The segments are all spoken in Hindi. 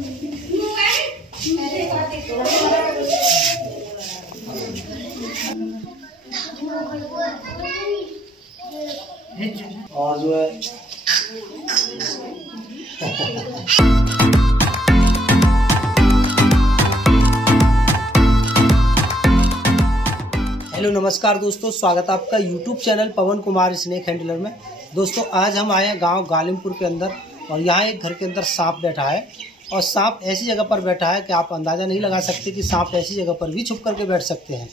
और जो है हेलो नमस्कार दोस्तों, स्वागत है आपका यूट्यूब चैनल पवन कुमार स्नेक हैंडलर में। दोस्तों आज हम आए हैं गांव गालिमपुर के अंदर और यहाँ एक घर के अंदर सांप बैठा है और सांप ऐसी जगह पर बैठा है कि आप अंदाज़ा नहीं लगा सकते कि सांप ऐसी जगह पर भी छुप करके बैठ सकते हैं।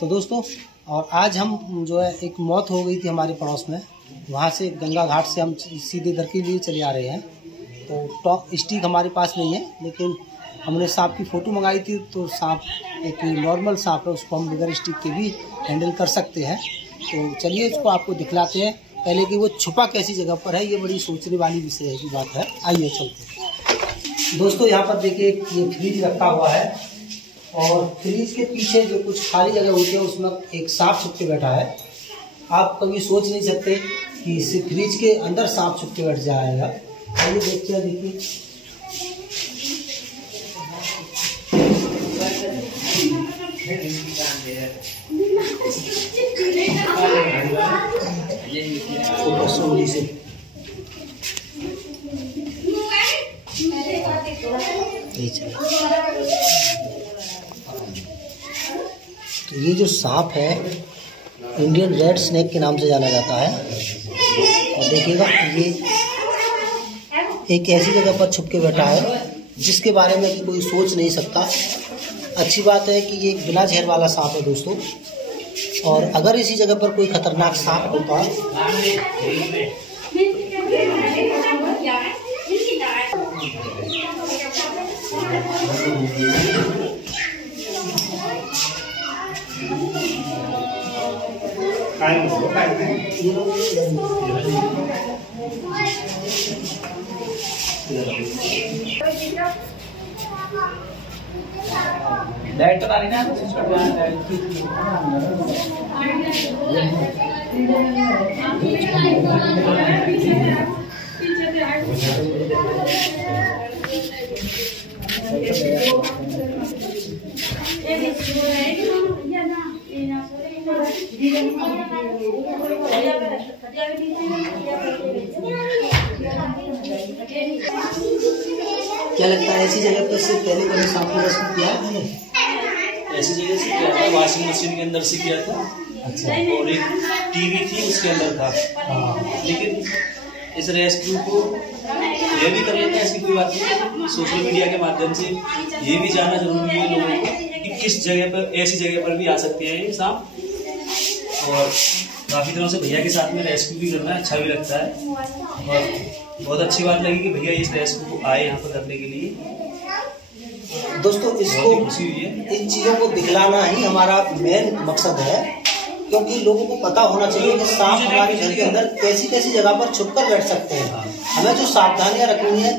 तो दोस्तों और आज हम जो है एक मौत हो गई थी हमारे पड़ोस में, वहाँ से गंगा घाट से हम सीधे इधर के लिए चले आ रहे हैं। तो स्टिक हमारे पास नहीं है, लेकिन हमने सांप की फ़ोटो मंगाई थी। तो सांप एक नॉर्मल सांप है, उसको हम बगैर स्टिक के भी हैंडल कर सकते हैं। तो चलिए इसको आपको दिखलाते हैं पहले कि वो छुपा कैसी जगह पर है। ये बड़ी सोचने वाली विषय की बात है। आइए चलते। दोस्तों यहाँ पर देखिए ये फ्रिज रखा हुआ है और फ्रिज के पीछे जो कुछ खाली जगह होती है उसमें एक सांप छुप के बैठा है। आप कभी सोच नहीं सकते कि इस फ्रिज के अंदर सांप छुप के बैठ जाएगा। आइए देखते हैं। देखिए से तो ये जो सांप है इंडियन रेड स्नेक के नाम से जाना जाता है। और देखिएगा ये एक ऐसी जगह पर छुप के बैठा है जिसके बारे में कि कोई सोच नहीं सकता। अच्छी बात है कि ये एक बिना जहर वाला सांप है दोस्तों। और अगर इसी जगह पर कोई खतरनाक सांप होता लाइट तो डाली ना क्या लगता है ऐसी जगह पर से पहले कभी सांप को रेस्क्यू किया है? ऐसी जगह से किया था, वॉशिंग मशीन के अंदर से किया था। अच्छा। और एक टीवी थी उसके अंदर था। लेकिन इस रेस्क्यू को ये भी कर लेते हैं, ऐसी कोई बात नहीं। सोशल मीडिया के माध्यम से ये भी जानना जरूरी है लोगों को कि किस जगह पर, ऐसी जगह पर भी आ सकते हैं ये सांप। और काफ़ी दिनों से भैया के साथ में रेस्क्यू भी करना अच्छा भी लगता है और बहुत अच्छी बात लगी कि भैया इस रेस्क्यू को आए यहाँ पर करने के लिए। दोस्तों इसको इन चीज़ों को दिखलाना ही हमारा मेन मकसद है, क्योंकि लोगों को पता होना चाहिए कि सांप हमारे घर के अंदर कैसी कैसी जगह पर छुपकर बैठ सकते हैं। हमें जो सावधानियां रखनी है,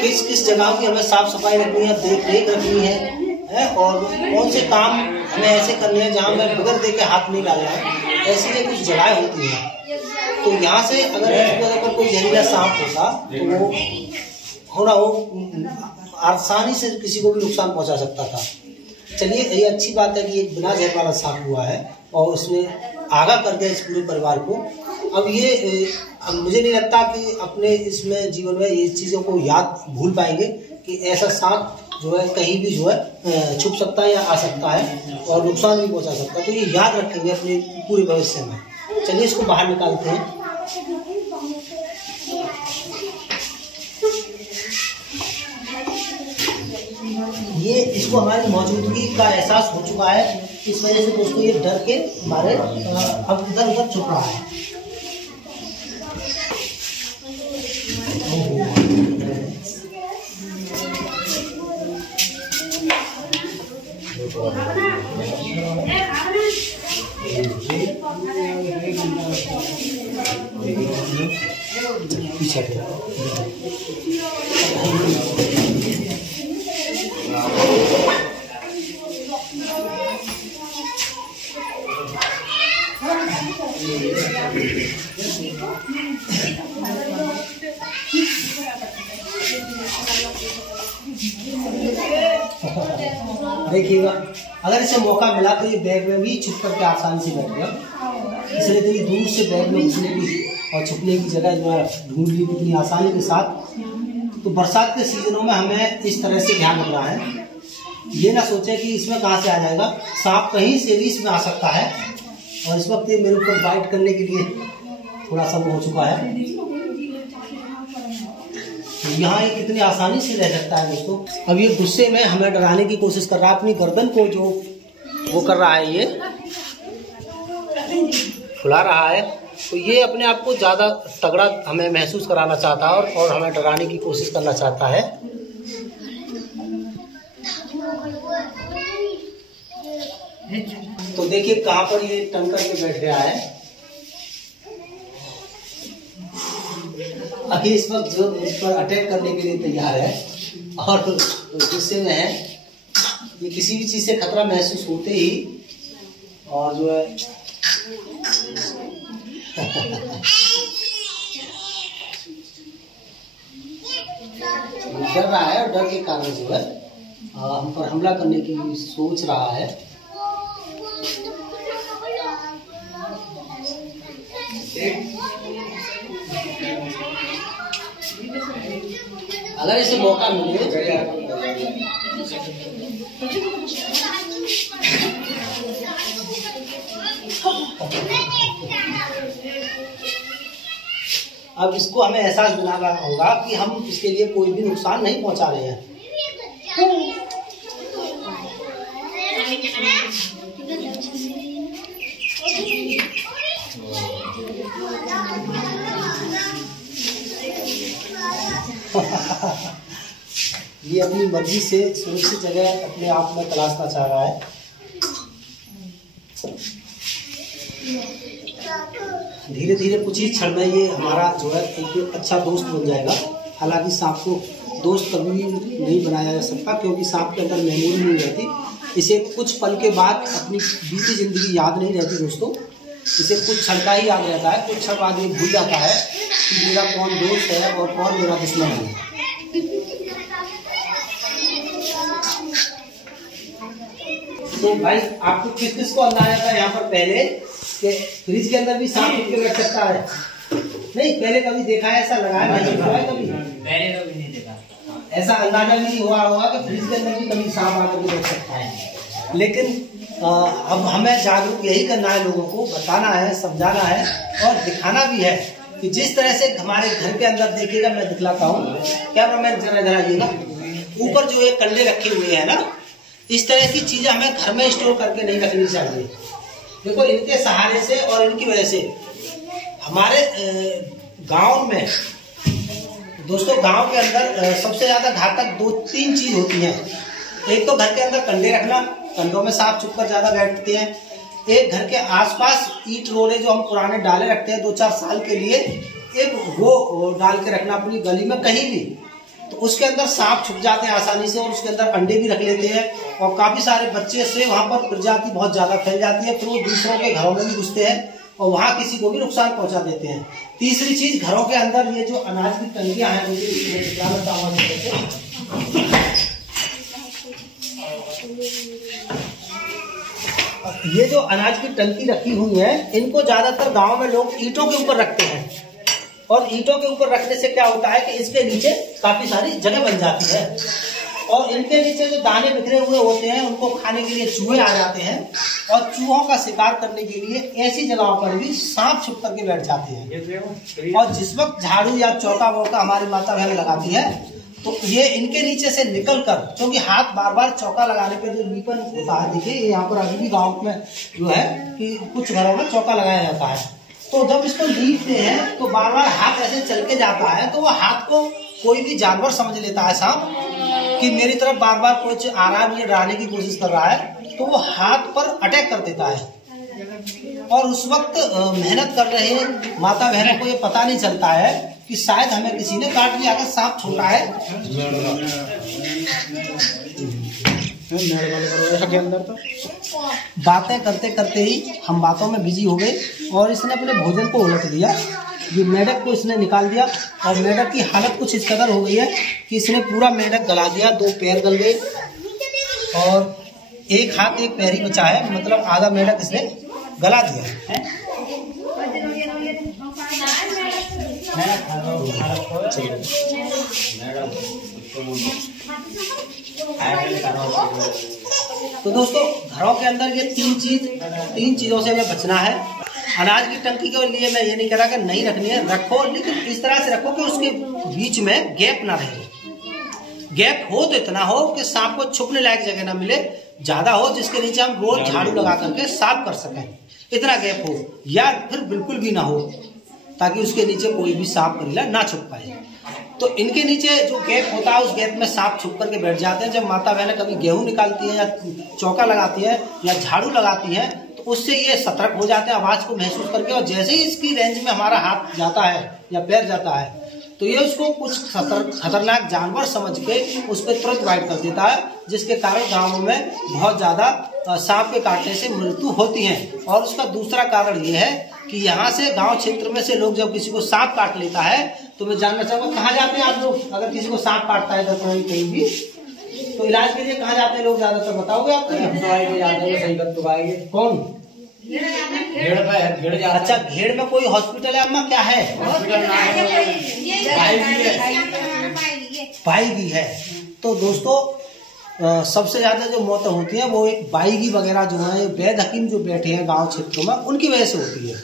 किस किस जगह की हमें साफ सफाई रखनी है, देख रेख रखनी है और कौन से काम हमें ऐसे करने हैं जहाँ हमें बगैर देखे हाथ नहीं डालना है। ऐसी ये कुछ जगह होती हैं। तो यहाँ से अगर इस जगह पर कोई जहरीला सांप होता तो वो थोड़ा आसानी से किसी को भी नुकसान पहुंचा सकता था। चलिए ये अच्छी बात है कि एक बिना जहर वाला सांप हुआ है और उसने आगाह कर दिया इस पूरे परिवार को। अब मुझे नहीं लगता कि अपने इसमें जीवन में ये चीज़ों को याद भूल पाएंगे कि ऐसा सांप जो है कहीं भी जो है छुप सकता है या आ सकता है और नुकसान भी पहुंचा सकता है। तो ये याद रखेंगे अपने पूरे भविष्य में। चलिए इसको बाहर निकालते हैं। ये इसको हमारी मौजूदगी का एहसास हो चुका है, इस वजह से दोस्तों ये डर के हमारे अब इधर उधर छुप रहा है। पीछे देखिएगा, अगर इसे मौका मिला तो ये बैग में भी छुप करके आसानी से बैठ गया। इसलिए इतनी दूर से बैग में घुसने की और छुपने की जगह जो है ढूंढ ली कितनी आसानी के साथ। तो बरसात के सीजनों में हमें इस तरह से ध्यान रखना है, ये ना सोचे कि इसमें कहाँ से आ जाएगा। सांप कहीं से भी इसमें आ सकता है। और इस वक्त ये मेरे ऊपर बाइट करने के लिए थोड़ा सा वो हो चुका है। तो यहाँ ये कितनी आसानी से रह सकता है दोस्तों। अब ये गुस्से में हमें डराने की कोशिश कर रहा है, अपनी गर्दन को जो वो कर रहा है, ये फुला रहा है। तो ये अपने आप को ज़्यादा तगड़ा हमें महसूस कराना चाहता है और हमें डराने की कोशिश करना चाहता है। तो देखिए कहाँ पर ये टन करके बैठ गया है। अभी इस वक्त जो उस पर अटैक करने के लिए तैयार है और गुस्से में है। ये किसी भी चीज से खतरा महसूस होते ही और जो है डर रहा है और डर के कारण जो है हम पर हमला करने की सोच रहा है। अगर इसे मौका मिले अब इसको हमें एहसास दिलाना होगा कि हम इसके लिए कोई भी नुकसान नहीं पहुंचा रहे हैं। ये अपनी मर्जी से सुरक्षित जगह अपने आप में तलाशना चाह रहा है। धीरे धीरे कुछ ही क्षण में ये हमारा जो है एक अच्छा दोस्त बन जाएगा। हालांकि सांप को दोस्त कभी नहीं बनाया जा सकता, क्योंकि सांप के अंदर मेमोरी नहीं रहती। इसे कुछ पल के बाद अपनी बीती जिंदगी याद नहीं रहती दोस्तों। इसे कुछ क्षण का ही याद रहता है। कुछ क्षण बाद ये भूल जाता है कि मेरा कौन दोस्त है और कौन मेरा दुश्मन है। तो भाई आपको किस किस को अंदाजा था यहाँ पर पहले कि फ्रिज के अंदर भी सांप छुप के बैठ सकता है? नहीं, पहले कभी देखा है ऐसा? लगाया भाई कभी? पहले कभी नहीं देखा। ऐसा अंदाजा नहीं हुआ होगा कि फ्रिज के अंदर भी कभी सांप आकर के बैठ सकता है। लेकिन अब हमें जागरूक यही करना है, लोगों को बताना है, समझाना है और दिखाना भी है कि जिस तरह से हमारे घर के अंदर देखिएगा, मैं दिखलाता हूँ। कैमरामैन जरा इधर आइएगा। ऊपर जो ये कंडे रखे हुए हैं ना, इस तरह की चीजें हमें घर में स्टोर करके नहीं रखनी चाहिए। देखो, इनके सहारे से और इनकी वजह से हमारे गांव में दोस्तों, गांव के अंदर सबसे ज्यादा घातक 2-3 चीज होती हैं। एक तो घर के अंदर कंडे रखना, कंडों में सांप छुपकर ज्यादा बैठते हैं। एक घर के आसपास ईंट रोड़े जो हम पुराने डाले रखते हैं 2-4 साल के लिए, एक वो डाल के रखना अपनी गली में कहीं भी, तो उसके अंदर सांप छुप जाते हैं आसानी से और उसके अंदर अंडे भी रख लेते हैं। और काफी सारे बच्चे से वहां पर प्रजाति बहुत ज्यादा फैल जाती है, फिर वो दूसरों के घरों में भी घुसते हैं और वहां किसी को भी नुकसान पहुंचा देते हैं। तीसरी चीज, घरों के अंदर ये जो अनाज की टंकियां हैं, ये जो अनाज की टंकी रखी हुई है, इनको ज्यादातर गांव में लोग ईंटों के ऊपर रखते हैं। और ईंटों के ऊपर रखने से क्या होता है कि इसके नीचे काफी सारी जगह बन जाती है और इनके नीचे जो दाने बिखरे हुए होते हैं उनको खाने के लिए चूहे आ जाते हैं और चूहों का शिकार करने के लिए ऐसी जगहों पर भी सांप छुप करके बैठ जाते हैं। और जिस वक्त झाड़ू या चौका वौका हमारी माता बहन लगाती है, तो ये इनके नीचे से निकल कर, क्योंकि हाथ बार बार चौका लगाने पे जो लीपन होता है, देखिए यहाँ पर अभी भी गाँव में जो है कि कुछ घरों में चौका लगाया जाता है, तो जब इसको लीपते हैं तो बार बार हाथ ऐसे चल के जाता है, तो वो हाथ को कोई भी जानवर समझ लेता है सांप कि मेरी तरफ बार बार कुछ आ रहा है, मुझे डराने की कोशिश कर रहा है, तो वो हाथ पर अटैक कर देता है। और उस वक्त मेहनत कर रहे माता बहनों को ये पता नहीं चलता है कि शायद हमें किसी ने काट लिया, अगर सांप छोटा है। के अंदर तो बातें करते करते ही हम बातों में बिजी हो गए और इसने अपने भोजन को उलट दिया। ये मेंढक को इसने निकाल दिया और मेंढक की हालत कुछ इस कदर हो गई है कि इसने पूरा मेंढक गला दिया। 2 पैर गल गए और 1 हाथ 1 पैर ही बचा है, मतलब आधा मेंढक इसने गला दिया है। तो दोस्तों घरों के अंदर ये 3 चीजों से हमें बचना है। अनाज की टंकी के लिए मैं ये नहीं कह रहा कि नहीं रखनी है, रखो, लेकिन इस तरह से रखो कि उसके बीच में गैप ना रहे। गैप हो तो इतना हो कि सांप को छुपने लायक जगह ना मिले, ज्यादा हो जिसके नीचे हम रोज झाड़ू लगा करके साफ कर सकें, इतना गैप हो, या फिर बिल्कुल भी ना हो ताकि उसके नीचे कोई भी सांप करीला ना छुप पाए। तो इनके नीचे जो गैप होता है उस गैप में सांप छुप करके बैठ जाते हैं। जब माता बहनें कभी गेहूं निकालती हैं या चौका लगाती है या झाड़ू लगाती हैं तो उससे ये सतर्क हो जाते हैं आवाज को महसूस करके, और जैसे ही इसकी रेंज में हमारा हाथ जाता है या पैर जाता है तो ये उसको कुछ खतरनाक जानवर समझ के उस पर तुरंत वाइट कर देता है, जिसके कारण गाँवों में बहुत ज्यादा सांप के काटने से मृत्यु होती है। और उसका दूसरा कारण ये है कि यहाँ से गांव क्षेत्र में से लोग जब किसी को सांप काट लेता है तो मैं जानना चाहूंगा कहाँ जाते हैं आप लोग? अगर किसी को सांप काटता है कहीं भी तो इलाज के लिए कहाँ जाते हैं लोग ज्यादातर, बताओगे आप? दवाई के जाते हैं, सही कर दवाई। कौन? घेड़ जाता। अच्छा, घेड़ में कोई हॉस्पिटल है अम्मा? क्या है? पाएगी है। तो दोस्तों सबसे ज्यादा जो मौतें होती हैं वो एक बाईगी वगैरह जो है, वैद्य हकीम जो बैठे हैं गांव क्षेत्रों में, उनकी वजह से होती है।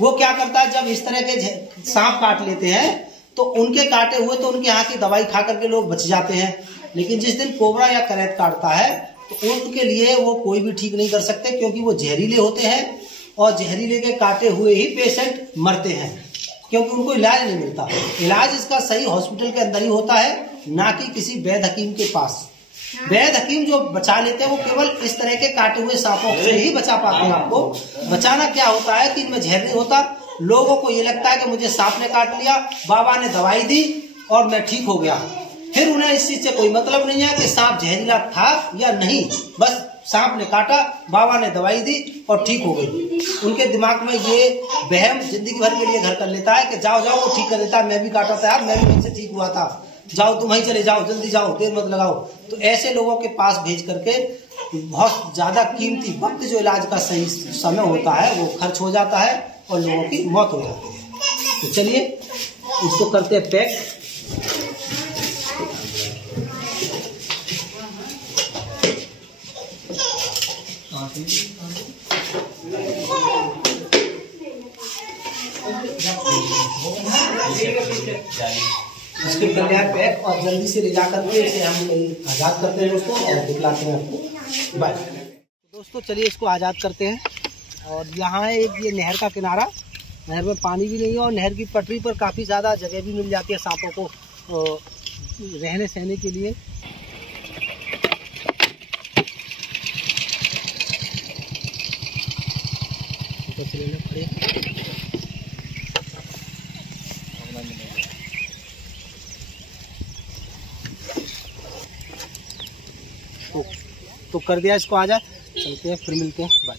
वो क्या करता है, जब इस तरह के सांप काट लेते हैं तो उनके काटे हुए तो उनके यहाँ की दवाई खा करके लोग बच जाते हैं, लेकिन जिस दिन कोबरा या करैत काटता है तो उनके लिए वो कोई भी ठीक नहीं कर सकते, क्योंकि वो जहरीले होते हैं और जहरीले के काटे हुए ही पेशेंट मरते हैं, क्योंकि उनको इलाज नहीं मिलता। इलाज इसका सही हॉस्पिटल के अंदर ही होता है, ना कि किसी वैद्य हकीम के पास। वैद्य हकीम जो बचा लेते हैं वो केवल इस तरह के काटे हुए सांपों से ही बचा पाते हैं। आपको बचाना क्या होता है कि इनमें जहर नहीं होता। लोगों को ये लगता है कि मुझे सांप ने काट लिया, बाबा ने दवाई दी और मैं ठीक हो गया, फिर उन्हें इस चीज से कोई मतलब नहीं है कि सांप जहरीला था या नहीं, बस सांप ने काटा, बाबा ने दवाई दी और ठीक हो गई। उनके दिमाग में ये वहम जिंदगी भर के लिए घर कर लेता है कि जाओ जाओ वो ठीक कर देता है, मैं भी काटा था यार, मैं भी इनसे ठीक हुआ था, जाओ तुम वहीं चले जाओ, जल्दी जाओ, देर मत लगाओ। तो ऐसे लोगों के पास भेज करके बहुत ज्यादा कीमती वक्त जो इलाज का सही समय होता है वो खर्च हो जाता है और लोगों की मौत हो जाती है। तो चलिए इसको करते हैं पैक। इसके कल्याण पैक और जल्दी से ले जाकर के इसे हम आज़ाद करते हैं दोस्तों और दिखलाते हैं आपको। बाय दोस्तों, चलिए इसको आज़ाद करते हैं। और यहाँ है एक ये नहर का किनारा, नहर में पानी भी नहीं है और नहर की पटरी पर काफ़ी ज़्यादा जगह भी मिल जाती है सांपों को रहने सहने के लिए। तो कर दिया इसको आज़ाद, चलते हैं फिर मिलते हैं, बाय।